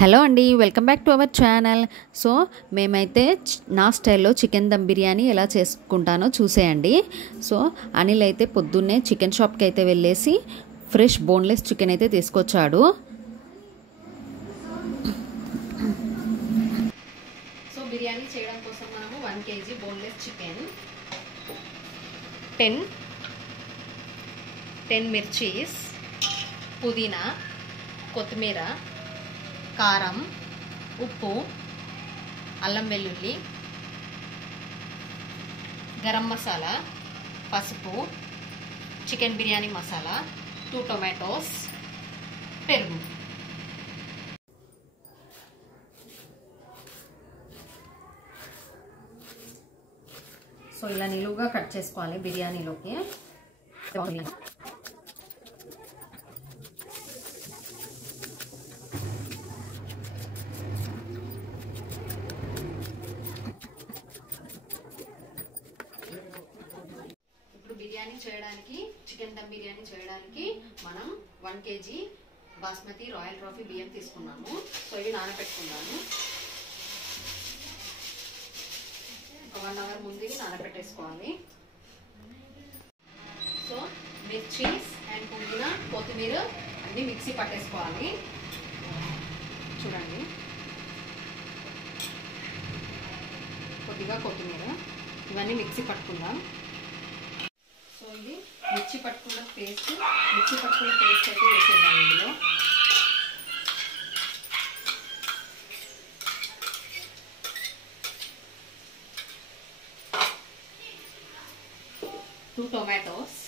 Hello అండి, welcome back to our channel. So మేమైతే నా స్టైల్లో చికెన్ దమ్ బిర్యానీ ఎలా చేసుకుంటానో చూసేయండి. సో అనిల్ అయితే పొద్దున్నే చికెన్ షాప్కి అయితే వెళ్ళేసి ఫ్రెష్ బోన్లెస్ చికెన్ అయితే తీసుకొచ్చాడు. సో బిర్యానీ చేయడం కోసం మనము 1 kg బోన్లెస్ చికెన్, 10 మిర్చీస్, పుదీనా, కొత్తిమీర, కారం, ఉప్పు, అల్లం వెల్లుల్లి, గరం మసాలా, పసుపు, చికెన్ బిర్యానీ మసాలా, 2 టొమాటోస్, పెరుగు. సో ఇలా నిలువుగా కట్ చేసుకోవాలి బిర్యానీలోకి. బిర్యానీ చేయడానికి, చికెన్ దమ్ బిర్యానీ చేయడానికి మనం 1 kg బాస్మతి రాయల్ ట్రోఫీ బియ్యం తీసుకున్నాము. సో ఇవి నానబెట్టుకున్నాము. ఒక 1 అవర్ ముందు ఇవి నానబెట్టేసుకోవాలి. సో మిర్చీస్ అండ్ పుదీనా, కొత్తిమీర అన్ని మిక్సీ పట్టేసుకోవాలి. చూడండి, కొద్దిగా కొత్తిమీర, ఇవన్నీ మిక్సీ పట్టుకుందాం. సో ఇది మిర్చి పట్టుకున్న పేస్ట్ అయితే వేసేద్దాం ఇందులో. Two tomatoes,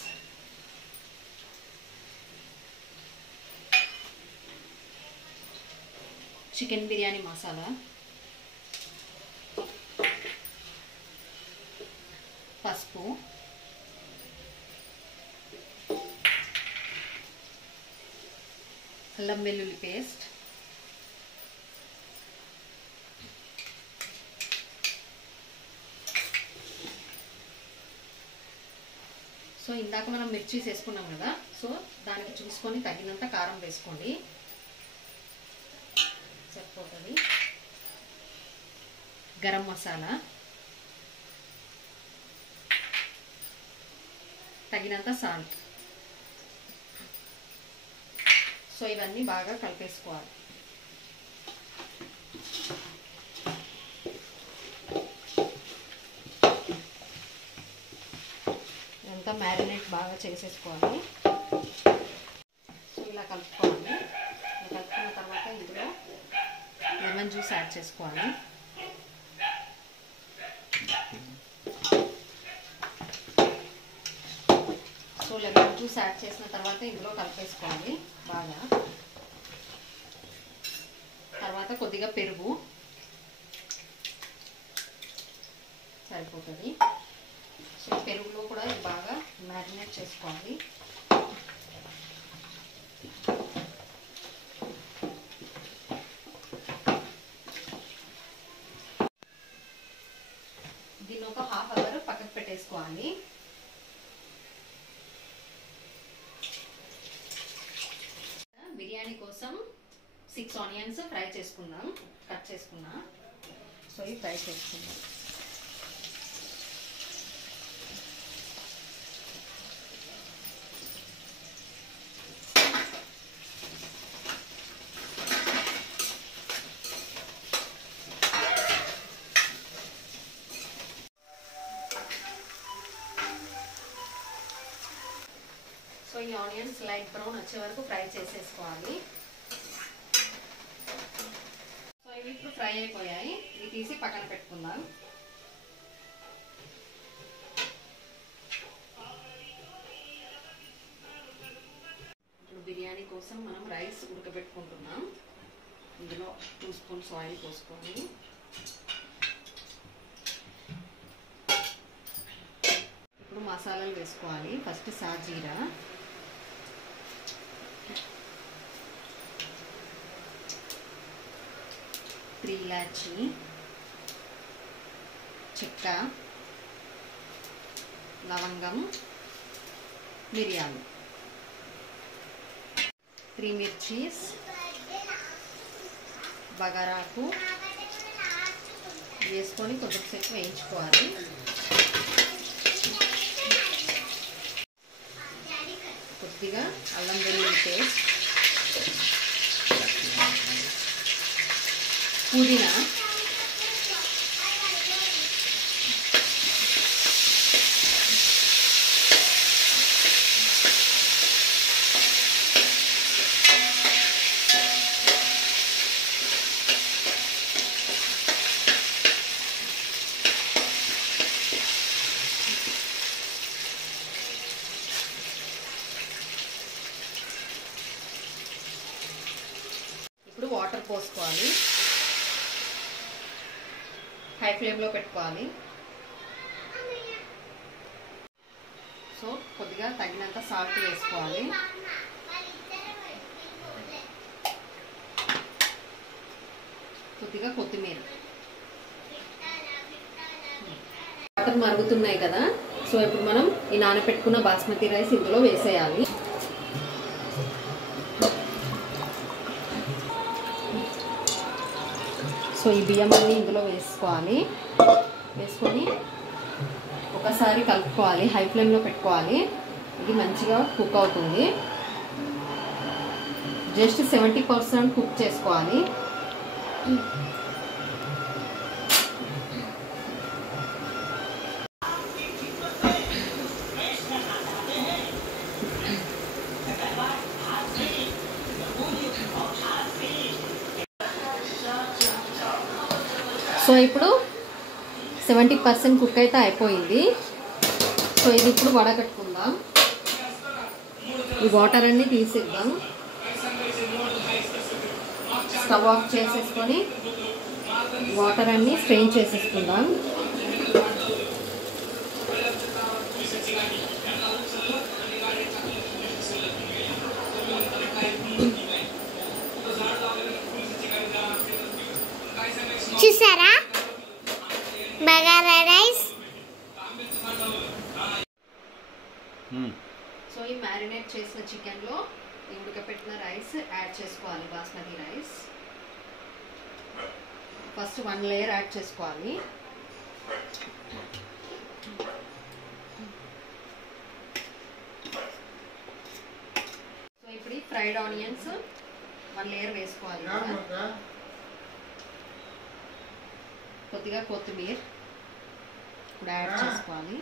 chicken biryani masala, పసుపు, అల్లం వెల్లుల్లి పేస్ట్, సో ఇందాక మనం మిర్చీస్ వేసుకున్నాం కదా, సో దానికి చూసుకొని తగినంత కారం వేసుకోండి, సరిపోతుంది. గరం మసాలా, తగినంత సాల్ట్. సో ఇవన్నీ బాగా కలిపేసుకోవాలి. ఇదంతా మ్యారినేట్ బాగా చేసేసుకోవాలి. సో ఇలా కలుపుకోవాలి. ఇలా కలుపుకున్న తర్వాత ఇందులో లెమన్ జ్యూస్ యాడ్ చేసుకోవాలి. సో లెమన్ జ్యూస్ యాడ్ చేసిన తర్వాత ఇందులో కలిపేసుకోవాలి బాగా. తర్వాత కొద్దిగా పెరుగు సరిపోతుంది. సో పెరుగులో కూడా బాగా మ్యారినేట్ చేసుకోవాలి. దీన్ని ఒక హాఫ్ అవర్ పక్కకు పెట్టేసుకోవాలి. బిర్యానీ కోసం 6 ఆనియన్స్ ఫ్రై చేసుకుందాం, కట్ చేసుకున్నా. సో ఇవి ఫ్రై చేసుకుందాం. సో ఈ ఆనియన్స్ లైట్ బ్రౌన్ వచ్చే వరకు ఫ్రై చేసేసుకోవాలి. సో ఇవి ఇప్పుడు ఫ్రై అయిపోయాయి. ఇవి తీసి పక్కన పెట్టుకుందాం. ఇప్పుడు బిర్యానీ కోసం మనం రైస్ ఉడకబెట్టుకుంటున్నాం. ఇందులో 2 స్పూన్స్ ఆయిల్ పోసుకొని ఇప్పుడు మసాలాలు వేసుకోవాలి. ఫస్ట్ సాజీరా, ఇలాచి, చెక్క, లవంగం, మిరియాలు, 3 మిర్చీస్, బగారాకు వేసుకొని కొద్దిసేపు వేయించుకోవాలి. కొద్దిగా అల్లం వెల్లుల్లి పేస్ట్, పుదీనా, ఇప్పుడు వాటర్ పోసుకోవాలి. హై ఫ్లేమ్లో పెట్టుకోవాలి. సో కొద్దిగా తగినంత సాల్ట్ వేసుకోవాలి. కొద్దిగా కొత్తిమీర. వాటర్ మరుగుతున్నాయి కదా, సో ఇప్పుడు మనం ఈ నానబెట్టుకున్న బాస్మతి రైస్ ఇందులో వేసేయాలి. సో ఈ బియ్యం అన్నీ ఇందులో వేసుకోవాలి. వేసుకొని ఒకసారి కలుపుకోవాలి. హై ఫ్లేమ్లో పెట్టుకోవాలి. ఇది మంచిగా కుక్ అవుతుంది. జస్ట్ 70% కుక్ చేసుకోవాలి. సో ఇప్పుడు 70% కుక్ అయితే అయిపోయింది. సో ఇది ఇప్పుడు వడగట్టుకుందాం. ఈ వాటర్ అన్నీ తీసేద్దాం. స్టవ్ ఆఫ్ చేసేసుకొని వాటర్ అన్నీ స్ట్రెయిన్ చేసేసుకుందాం. చూసారా బగారా రైస్. సో ఈ మ్యారినేట్ చేసిన చికెన్లో ఈ ఉడకపెట్టిన రైస్ యాడ్ చేసుకోవాలి. Basmati rice first 1 layer add చేసుకోవాలి. సో ఇప్పుడు ఈ ఫ్రైడ్ ఆనియన్స్ 1 లేయర్ వేసుకోవాలి. కొద్దిగా కొత్తిమీర ఇప్పుడు యాడ్ చేసుకోవాలి.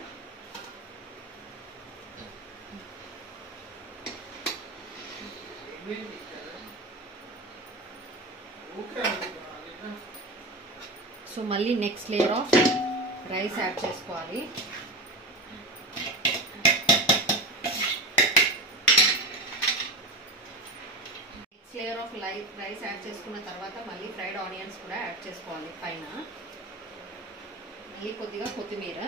సో మళ్ళీ next layer of rice add చేసుకోవాలి. Next layer of rice add చేసుకున్న తర్వాత మళ్ళీ ఫ్రైడ్ ఆనియన్స్ కూడా యాడ్ చేసుకోవాలి పైన. మళ్ళీ కొద్దిగా కొత్తిమీర.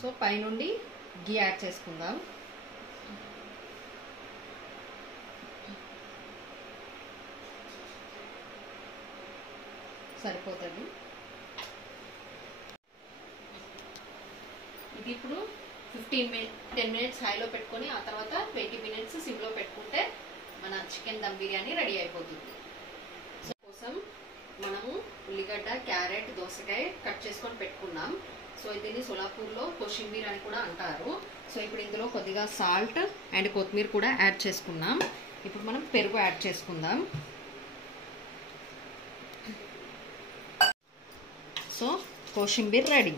సో పైనుండి గీ యాడ్ చేసుకుందాం. సరిపోతుంది. ఇది ఇప్పుడు 10 మినిట్స్ హైలో పెట్టుకొని ఆ తర్వాత 20 మినిట్స్ సిమ్లో పెట్టుకుంటే మన చికెన్ దమ్ బిర్యానీ రెడీ అయిపోతుంది. సో కోసం మనము ఉల్లిగడ్డ, క్యారెట్, దోసకాయ కట్ చేసుకొని పెట్టుకున్నాం. సో దీన్ని సోలాపూర్లో కోషింబీర్ అని కూడా అంటారు. సో ఇప్పుడు ఇందులో కొద్దిగా సాల్ట్ అండ్ కొత్తిమీర కూడా యాడ్ చేసుకున్నాం. ఇప్పుడు మనం పెరుగు యాడ్ చేసుకుందాం. So కోషింబీర్ ready.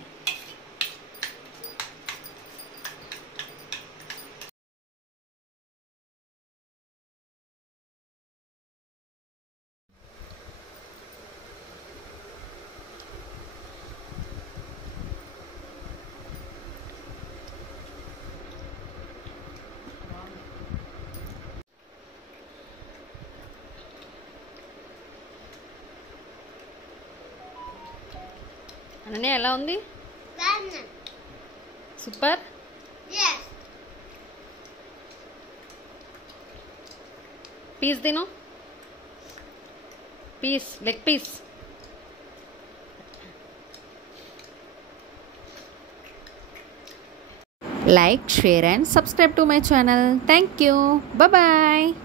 అనన్య ఎలా ఉంది? సూపర్. పీస్ తిను. Piece, leg piece. Like, share and subscribe to my channel. Thank you. Bye bye.